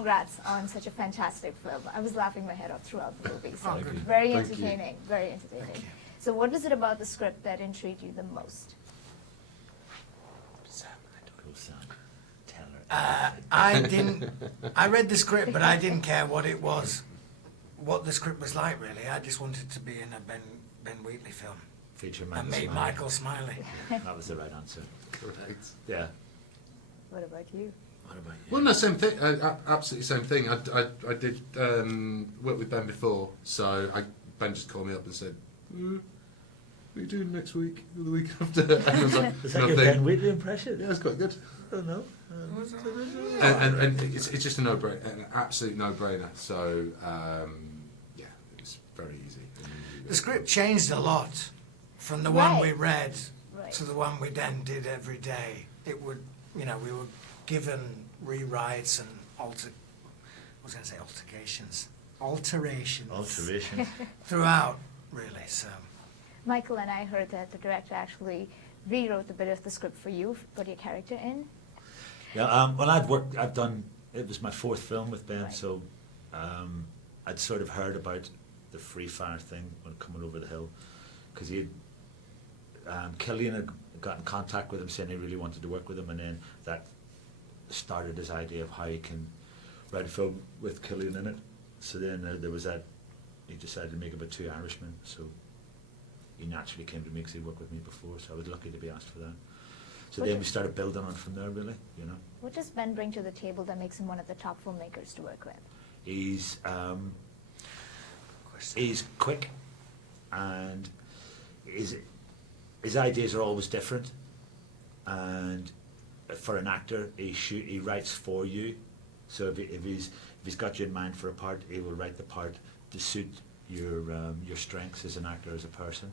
congrats on such a fantastic film. I was laughing my head off throughout the movie. So good. very Thank you. entertaining, very entertaining. Thank you. So what was it about the script that intrigued you the most? Sam, I don't know, Sam. Tell her. I didn't. I read the script, but I didn't care what it was, what the script was like. Really, I just wanted to be in a Ben Wheatley film Feature and Michael meet Smiley. Michael Smiley. That was the right answer. Correct. Yeah. What about you? What about you? Well, no, same thing. Absolutely same thing. I did work with Ben before, so Ben just called me up and said, "What are you doing next week or the week after?" And I was like, Is that your Ben Wheatley impression? Yeah, it's quite good. I don't know. And it's just a no-brainer, an absolute no-brainer. So yeah, it's very easy. The script changed a lot from the one we Right. read Right. to the one we then did every day. It would, we were given rewrites and alterations Alteration. throughout, really. So Michael and I heard that the director actually rewrote a bit of the script for you, put your character in. Yeah, well, I've done, it was my fourth film with Ben, Right. so I'd sort of heard about the free fire thing when coming over the hill, because Cillian had got in contact with him saying he really wanted to work with him, and then that started his idea of how he can write a film with Cillian in it. So then there was that, he decided to make it about two Irishmen, so he naturally came to me because he'd worked with me before, so I was lucky to be asked for that. So then we started building on from there, really, What does Ben bring to the table that makes him one of the top filmmakers to work with? He's quick, and his ideas are always different. And for an actor, he writes for you. So if he's got you in mind for a part, he will write the part to suit your strengths as an actor, as a person.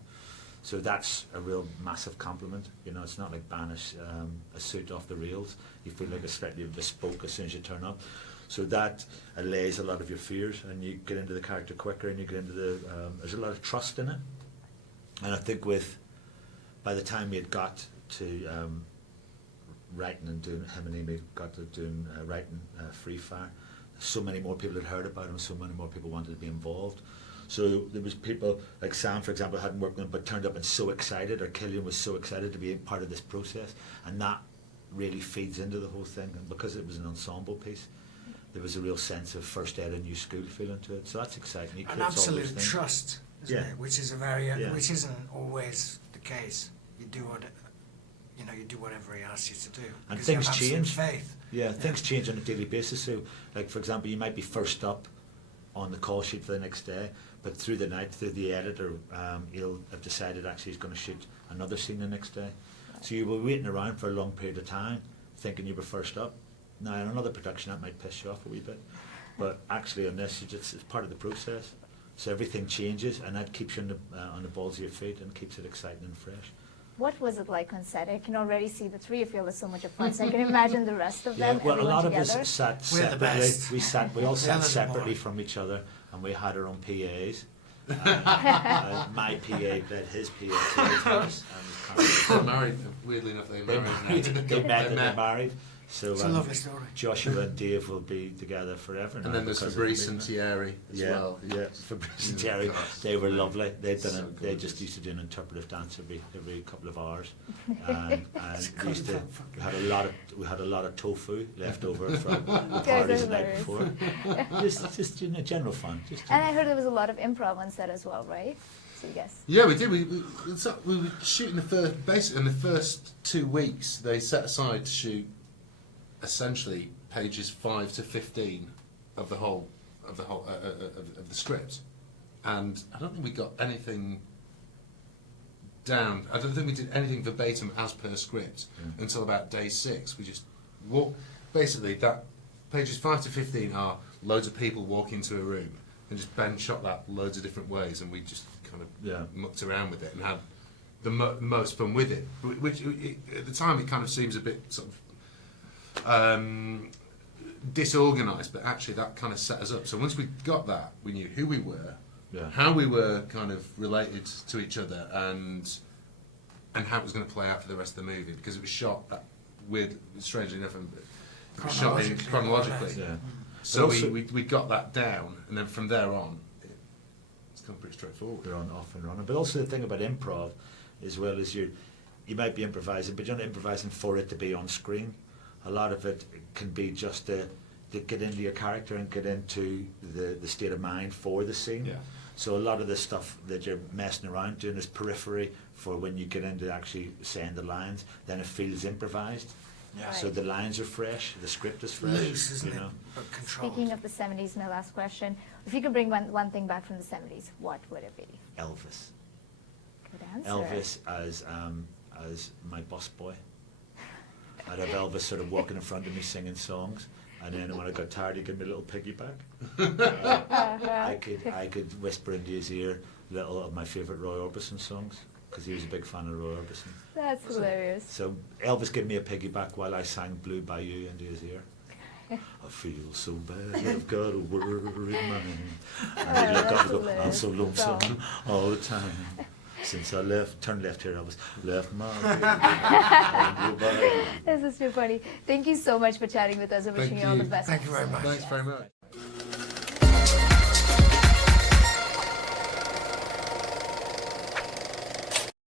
So that's a real massive compliment. It's not like banish a suit off the rails. You feel like it's slightly bespoke as soon as you turn up. So that allays a lot of your fears, and you get into the character quicker, and you get into there's a lot of trust in it. And I think by the time we had got to writing and doing, him and Amy got to doing writing Free Fire, so many more people had heard about him, so many more people wanted to be involved. So there was people like Sam, for example, hadn't worked on it but turned up and so excited, or Cillian was so excited to be a part of this process, and that really feeds into the whole thing. And because it was an ensemble piece, there was a real sense of first day at a new school feeling to it. So that's exciting. an absolute trust, isn't it? Which is which isn't always the case. You do whatever he asks you to do. And because things you have absolute change. Faith. Yeah, things change on a daily basis. So, like for example, you might be first up on the call sheet for the next day, but through the night, through the editor, he'll have decided actually he's going to shoot another scene the next day. So you were waiting around for a long period of time, thinking you were first up. Now, in another production, that might piss you off a wee bit, but actually on this, it's part of the process. So everything changes, and that keeps you on the balls of your feet and keeps it exciting and fresh. What was it like on set? I can already see the three of you are so much fun, so I can imagine the rest of them, Well, a everyone lot together. of us sat We're the separately. best. We all The sat others are separately boring. from each other, and we had our own PAs. My PA played his PA. They're married. Weirdly enough, they're They married. met and they're married. So It's a lovely story. Joshua and Dave will be together forever. now And then there's because of Fabrice the and movement. Thierry as Yeah, well. yeah. Fabrice and Mm, Thierry, God. they were lovely. They'd done So they gorgeous. just used to do an interpretive dance every couple of hours, and we used to we had a lot of tofu left over from the Guys are parties the night hilarious. before. just general fun. And I heard there was a lot of improv on set as well, right? So yes. Yeah, we did. We were shooting basically in the first 2 weeks. They set aside to shoot essentially pages 5 to 15 of the script, and I don't think we got anything down. I don't think we did anything verbatim as per script until about day 6. We just basically that pages 5 to 15 are loads of people walk into a room, and just Ben shot that loads of different ways, and we just kind of mucked around with it and had the most fun with it. Which at the time it kind of seems a bit sort of disorganised, but actually that kind of set us up. So once we got that, we knew who we were, how we were kind of related to each other, and how it was going to play out for the rest of the movie, because it was shot that strangely enough, it was shot chronologically. Yeah. So also- we got that down, and then from there on, it's kind of pretty straightforward. You're on off and running. But also the thing about improv, as well as you might be improvising, but you're not improvising for it to be on screen. A lot of it can be just to get into your character and get into the state of mind for the scene. Yeah. So a lot of the stuff that you're messing around doing is periphery for when you get into actually saying the lines, then it feels improvised. Yeah. So the lines are fresh, the script is fresh. Loose, isn't you it? know. But controlled. Speaking of the 70s, my last question. If you could bring one thing back from the 70s, what would it be? Elvis. Good answer. Elvis as my bus boy. I'd have Elvis sort of walking in front of me singing songs, and then when I got tired, he'd give me a little piggyback. I could whisper into his ear little of my favourite Roy Orbison songs, because he was a big fan of Roy Orbison. That's hilarious. So Elvis gave me a piggyback while I sang Blue Bayou into his ear. I feel so bad, I've got a worried mind. And he'd look up and go, I'm so lonesome all the time. Since I turned left here, I was left my Blue Bayou. This is too funny. Thank you so much for chatting with us and Thank wishing you all the you. best. Thank you very much. Thanks very much.